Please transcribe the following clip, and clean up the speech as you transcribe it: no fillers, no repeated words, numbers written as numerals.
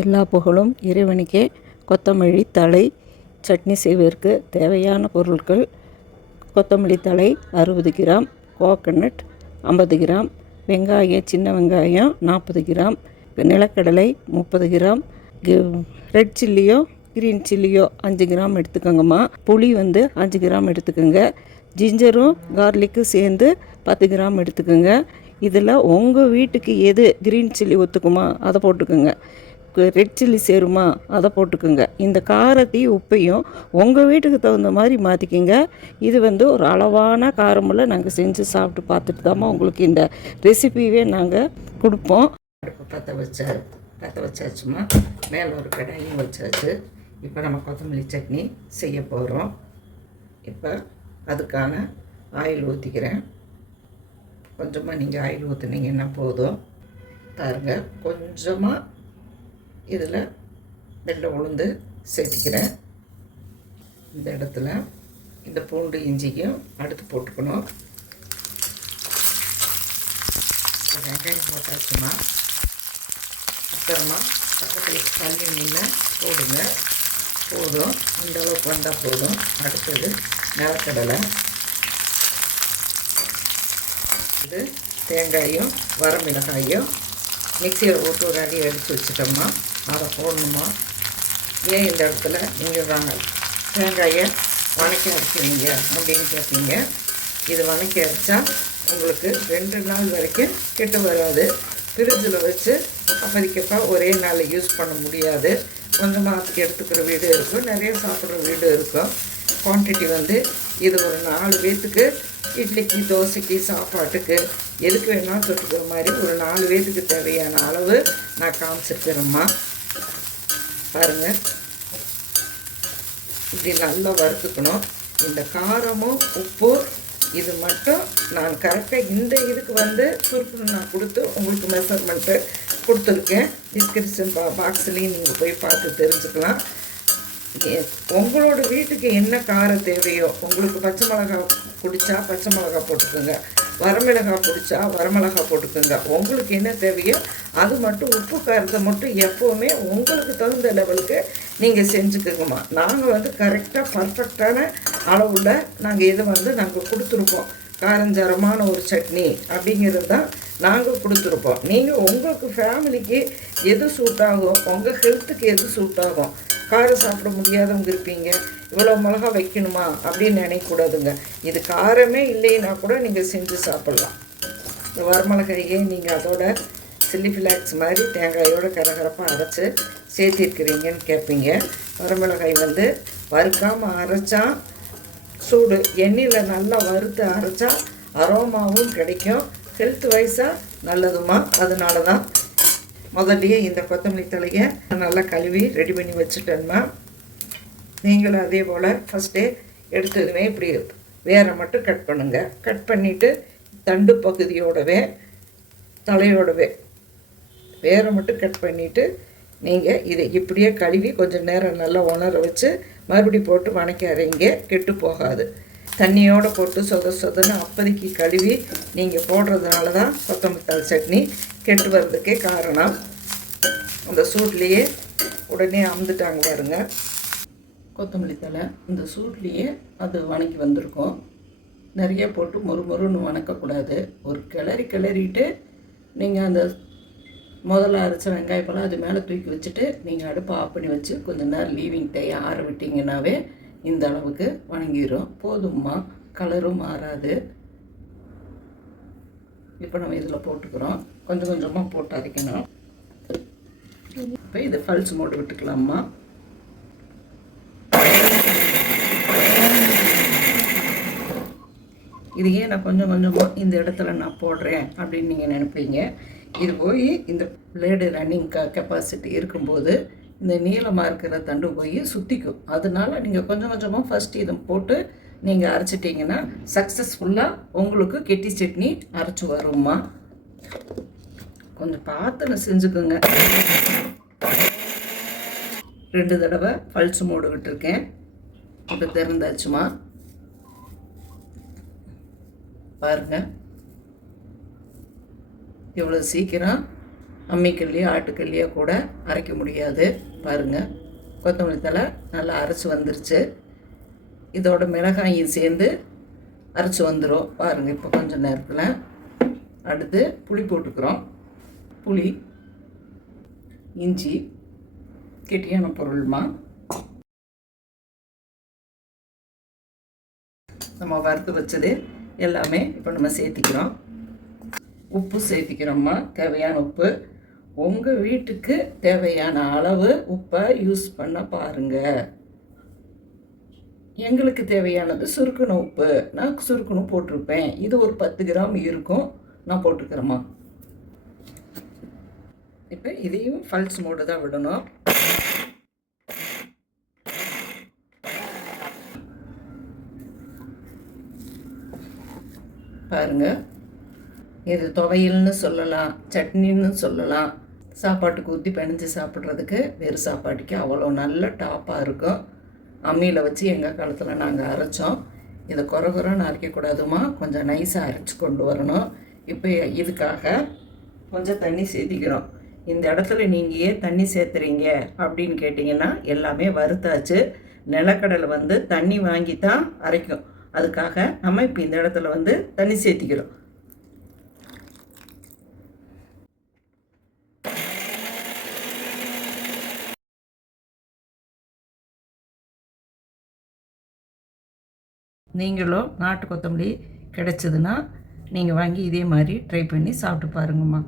எல்லா புகழும் இறைவனுக்கே. கொத்தமல்லி தழை சட்னி செய்வதற்கு தேவையான பொருட்கள்: கொத்தமல்லி தழை 60 கிராம், கோகனட் 50 கிராம், வெங்காயம் சின்ன வெங்காயம் 40 கிராம், நிலக்கடலை 30 கிராம், ரெட் சில்லியோ க்ரீன் சில்லியோ 5 கிராம் எடுத்துக்கோங்கம்மா. புளி 5 கிராம் எடுத்துக்கோங்க. ஜிஞ்சரும் கார்லிக்கும் சேர்ந்து 10 கிராம் எடுத்துக்கோங்க. இதில் உங்கள் வீட்டுக்கு எது க்ரீன் சில்லி ஒத்துக்குமா அதை போட்டுக்கோங்க. ரெட் சில்லி சேருமா அதை போட்டுக்கோங்க. இந்த காரத்தையும் உப்பையும் உங்கள் வீட்டுக்கு தகுந்த மாதிரி மாற்றிக்கிங்க. இது ஒரு அளவான காரமில் நாங்கள் செஞ்சு சாப்பிட்டு பார்த்துட்டு தாம்மா உங்களுக்கு இந்த ரெசிபியே நாங்கள் கொடுப்போம். அடுப்பு பற்ற வச்சாச்சுமா. மேலே ஒரு கடாயும் வச்சாச்சு. இப்போ நம்ம கொத்தமல்லி சட்னி செய்ய போகிறோம். இப்போ அதுக்கான ஆயில் ஊற்றிக்கிறேன். கொஞ்சமாக நீங்கள் ஆயில் ஊற்றுனீங்கன்னா போதும். பாருங்க, கொஞ்சமாக இதில் வெள்ளை உளுந்து சேர்த்திக்கிறேன். இந்த இடத்துல இந்த பூண்டு இஞ்சியும் அடுத்து போட்டுக்கணும். வெங்காயம் போட்டாச்சுமா. அப்புறமா பக்கத்தில் தண்ணி மீன் போடுங்க. போதும், இந்த அளவுக்கு வந்தால் போதும். அடுத்தது நிலக்கடலை, இது தேங்காயும் வரமிளகாயும் மிக்சியில் போட்டு ஒரு அடி அடித்து வச்சுட்டோம்மா. அதை போடணுமா. ஏன் இந்த இடத்துல நீங்கள் தேங்காயை வணக்கி அரைக்கிறீங்க அப்படின்னு கேட்பீங்க. இது வணக்கி அரைச்சா உங்களுக்கு 2 நாள் வரைக்கும் கெட்டு வராது. ஃப்ரிட்ஜில் வச்சு அப்போதைக்கப்போ ஒரே நாளில் யூஸ் பண்ண முடியாது. கொஞ்சமாக எடுத்துக்கிற வீடு இருக்கும், நிறைய சாப்பிட்ற வீடு இருக்கும். குவான்டிட்டி இது ஒரு 4 பேர்த்துக்கு, இட்லிக்கு தோசைக்கு சாப்பாட்டுக்கு எதுக்கு வேணாலும் தொட்டுக்கிற மாதிரி ஒரு 4 பேர்த்துக்கு தேவையான அளவு நான் காமிச்சிருக்கிறேம்மா. பாருங்கள், இப்படி நல்லா வறுத்துக்கணும். இந்த காரமும் உப்பு இது மட்டும் நான் கரெக்டாக இந்த இதுக்கு சுருக்கு நான் கொடுத்து உங்களுக்கு மெஷர்மெண்ட்டு கொடுத்துருக்கேன். டிஸ்கிரிப்ஷன் பாக்ஸ்லேயும் நீங்கள் போய் பார்த்து தெரிஞ்சுக்கலாம். உங்களோட வீட்டுக்கு என்ன காரம் தேவையோ, உங்களுக்கு பச்சை மிளகா பிடிச்சா பச்சை மிளகா போட்டுக்கோங்க, வரமிளகா பிடிச்சா வரமிளகா போட்டுக்கோங்க. உங்களுக்கு என்ன தேவையோ அது மட்டும், உப்பு காரத்தை மட்டும் எப்போவுமே உங்களுக்கு தகுந்த லெவலுக்கு நீங்கள் செஞ்சுக்கோங்கம்மா. நாங்கள் கரெக்டாக பர்ஃபெக்டான அளவில் நாங்கள் இதை நாங்கள் கொடுத்துருப்போம். காரஞ்சாரமான ஒரு சட்னி அப்படிங்கிறது தான் நாங்கள் கொடுத்துருப்போம். நீங்கள் உங்களுக்கு ஃபேமிலிக்கு எது சூட் ஆகும், உங்கள் ஹெல்த்துக்கு எது சூட் ஆகும். காரம் சாப்பிட முடியாதவங்க இருப்பீங்க, இவ்வளோ மிளகா வைக்கணுமா அப்படின்னு நினைக்கக்கூடாதுங்க. இது காரமே இல்லைன்னா கூட நீங்கள் செஞ்சு சாப்பிட்லாம். இந்த வரமிளகாயே நீங்கள் அதோட சில்லி ஃப்ளாக்ஸ் மாதிரி தேங்காயோட கரகரப்பாக அரைச்சி சேர்த்திருக்கிறீங்கன்னு கேட்பீங்க. வரமிளகாய் வறுக்காமல் அரைச்சா சூடு, எண்ணெயில் நல்லா வறுத்து அரைச்சா அரோமாவும் கிடைக்கும், ஹெல்த் வைஸாக நல்லதுமா. அதனால தான் முதல்லையே இந்த கொத்தமல்லி தழையை நல்லா கழுவி ரெடி பண்ணி வச்சுட்டேன்மா. நீங்களும் அதே போல் ஃபஸ்ட்டே எடுத்ததுமே இப்படி வேரை மட்டும் கட் பண்ணுங்கள். கட் பண்ணிவிட்டு தண்டு பகுதியோடவே தலையோடவே வேரை மட்டும் கட் பண்ணிவிட்டு நீங்கள் இதை இப்படியே கழுவி கொஞ்சம் நேரம் நல்லா உணர வச்சு மறுபடியும் போட்டு வணக்கி அரைங்க, கெட்டு போகாது. தண்ணியோடு போட்டு சொதன்னு அப்போதைக்கு கழுவி நீங்கள் போடுறதுனால தான் கொத்தமல்லி தழை சட்னி கெட்டு வர்றதுக்கே காரணம். அந்த சூட்லேயே உடனே அமுந்துட்டாங்க பாருங்க. கொத்தமல்லி தழை இந்த சூட்லேயே அது வணக்கி வந்திருக்கும். நிறைய போட்டு மொறுன்னு வணக்கக்கூடாது. ஒரு கிளறிட்டு நீங்கள் அந்த முதல்ல அரைச்ச வெங்காயப்பெல்லாம் அது மேலே தூக்கி வச்சுட்டு நீங்கள் அடுப்பை ஆஃப் பண்ணி வச்சு கொஞ்சம் நேரம் லீவிங் டைம் ஆற விட்டிங்கன்னாவே இந்த அளவுக்கு வணங்கிடும். போதும்மா, கலரும் மாறாது. இப்போ நம்ம இதில் போட்டுக்கிறோம். கொஞ்சமாக போட்டு அரைக்கணும். இப்போ இதை பல்ஸ் மோடு விட்டுக்கலாம்மா. இதையே நான் கொஞ்சமாக இந்த இடத்துல நான் போடுறேன் அப்படின்னு நீங்கள் நினைப்பீங்க. இது போய் இந்த பிளேடு ரன்னிங் கெப்பாசிட்டி இருக்கும்போது இந்த நீளமாக இருக்கிற தண்டு போய் சுற்றிக்கும். அதனால நீங்கள் கொஞ்சமாக ஃபஸ்ட்டு இதை போட்டு நீங்கள் அரைச்சிட்டிங்கன்னா சக்ஸஸ்ஃபுல்லாக உங்களுக்கு கெட்டி சட்னி அரைச்சி வரும்மா. கொஞ்சம் பார்த்து செஞ்சுக்கோங்க. 2 தடவை பல்ஸ் மோடு விட்டுருக்கேன். இப்போ திறந்தாச்சுமா. பாருங்கள், எவ்வளோ சீக்கிரம் அம்மிக்கல்லையோ ஆட்டுக்கல்லையோ கூட அரைக்க முடியாது. பாருங்கள், கொத்தமல்லி தழை நல்லா அரைச்சி வந்துருச்சு. இதோட மிளகாயும் சேர்ந்து அரைச்சி வந்துடும். பாருங்கள், இப்போ கொஞ்சம் நேரத்தில். அடுத்து புளி போட்டுக்கிறோம். புளி, இஞ்சி, கெட்டியான பொருள்மா. நம்ம வறுத்து வச்சது எல்லாமே இப்போ நம்ம சேர்த்திக்கிறோம். உப்பு சேர்த்திக்கிறோம்மா, தேவையான உப்பு. உங்கள் வீட்டுக்கு தேவையான அளவு உப்பை யூஸ் பண்ண பாருங்கள். எங்களுக்கு தேவையானது சுருக்கணும் உப்பு. நான் சுருக்கணும் போட்டிருப்பேன். இது ஒரு 10 கிராம் இருக்கும், நான் போட்டுக்கிறேம்மா. இப்போ இதையும் பல்ஸ் மோடு தான் விடணும். பாருங்கள், இது துவையல்னு சொல்லலாம், சட்னின்னு சொல்லலாம். சாப்பாட்டுக்கு ஊற்றி பிணைஞ்சு சாப்பிட்றதுக்கு, வெறும் சாப்பாட்டுக்கு அவ்வளோ நல்ல டாப்பாக இருக்கும். அம்மியில் வச்சு எங்கள் காலத்தில் நாங்கள் அரைச்சோம். இதை குறைன்னு அரைக்கக்கூடாதுமா, கொஞ்சம் நைஸாக அரைச்சி கொண்டு வரணும். இப்போ இதுக்காக கொஞ்சம் தண்ணி சேர்த்திக்கிறோம். இந்த இடத்துல நீங்கள் ஏன் தண்ணி சேர்த்துறீங்க அப்படின்னு கேட்டிங்கன்னா, எல்லாமே வறுத்தாச்சு. நிலக்கடலை வந்து தண்ணி வாங்கி தான் அரைக்கும். அதுக்காக நம்ம இப்போ இந்த இடத்துல வந்து தண்ணி சேர்த்திக்கிறோம். நீங்களும் நாட்டு கொத்தமல்லி கிடைச்சதுன்னா நீங்கள் வாங்கி இதே மாதிரி ட்ரை பண்ணி சாப்பிட்டு பாருங்கம்மா.